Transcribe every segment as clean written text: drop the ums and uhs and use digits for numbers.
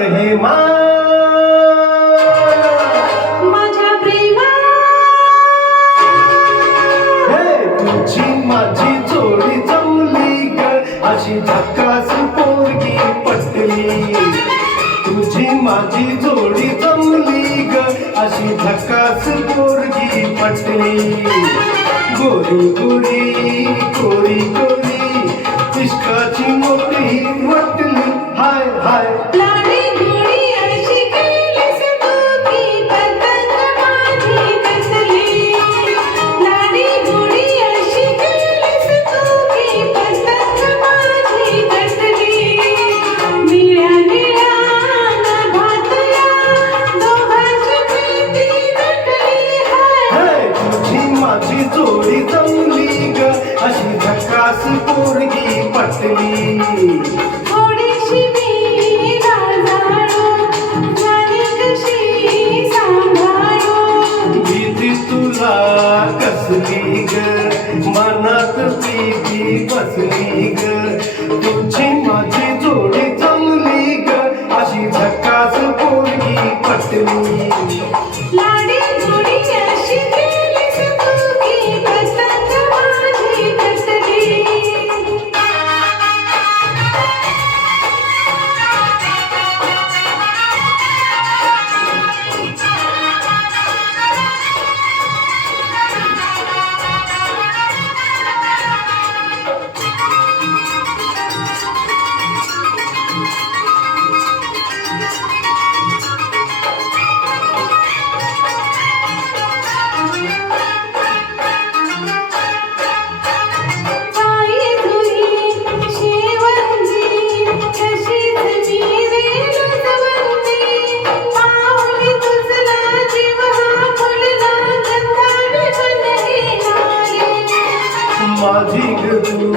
हे मा माझ्या प्रेमा हे तुझी माझी जोडी जमली ग अशी झकास पोरगी पटली तुझी माझी जोडी जमली ग अशी झकास पोरगी पटली गोरी गोरी गोरी गोरी इश्काची मोठी म्हटली हाय हाय लाडी गोडी अशी केलीस तू की पतंग माझी कसली लाडी गोडी अशी केलीस तू की पतंग माझी कसली निळ्या निळ्या नभातल्या दोघांची प्रीती नटली हाय हे तुझी माझी जोडी जमली ग अशी झकास पोरगी पटली थोडीशी मी लाजाळू झाली कशी सांभाळू भीती तुला कसली ग मनात प्रीती बसली ग तुझी माझी जोडी जमली ग अशी झकास पोरगी पटली लाडी गोडी अशी केलीस तू की पतंग माझी कसली पायी तुही शेवंती कशीच मी रेल जवळती पाऊली तुझला जीव हा फुलला गंधाने बनली नारी माझी गजू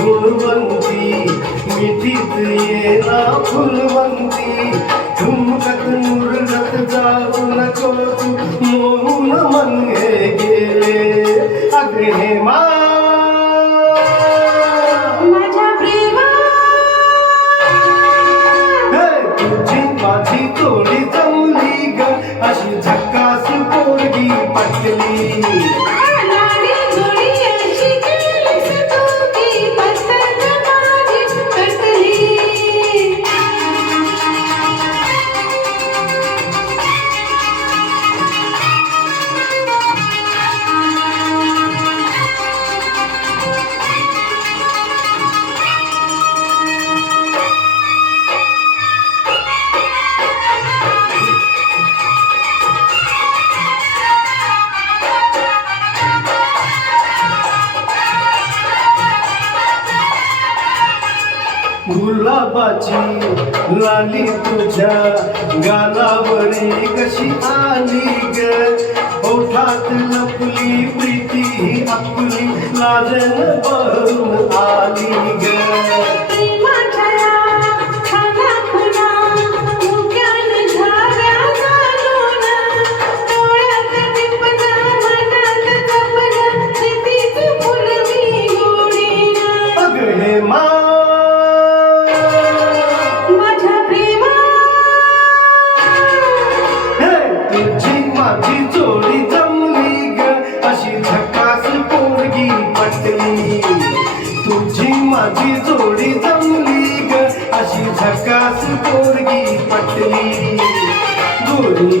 गुणवंती मिठीत येना फुलवंती ठुमकत मुरगत जाऊ नको तू मोहून मनगे गेले अगे हे मा माझ्या प्रेमा हे तुझी माझी जोडी जमली ग अशी झकास पोरगी पटली लाडी गोडी अशी केलीस तू की पतंग माझी कसली गुलाबाची लाली तुझ्या गालावरी कशी आली ग ओठात लपली प्रीती ही आपली लाजन भरून आली ग प्रेमाच्या खाना खुना मुक्यान झाल्या घालून डोळ्यात टिपना मनात जपना प्रीतीच फुलवी गोडीनं अग हे मा माझ्या प्रेमा हे तुझी माझी जोडी जमली ग अशी झकास पोरगी पटली तुझी माझी जोडी जमली ग अशी झकास पोरगी पटली गोरी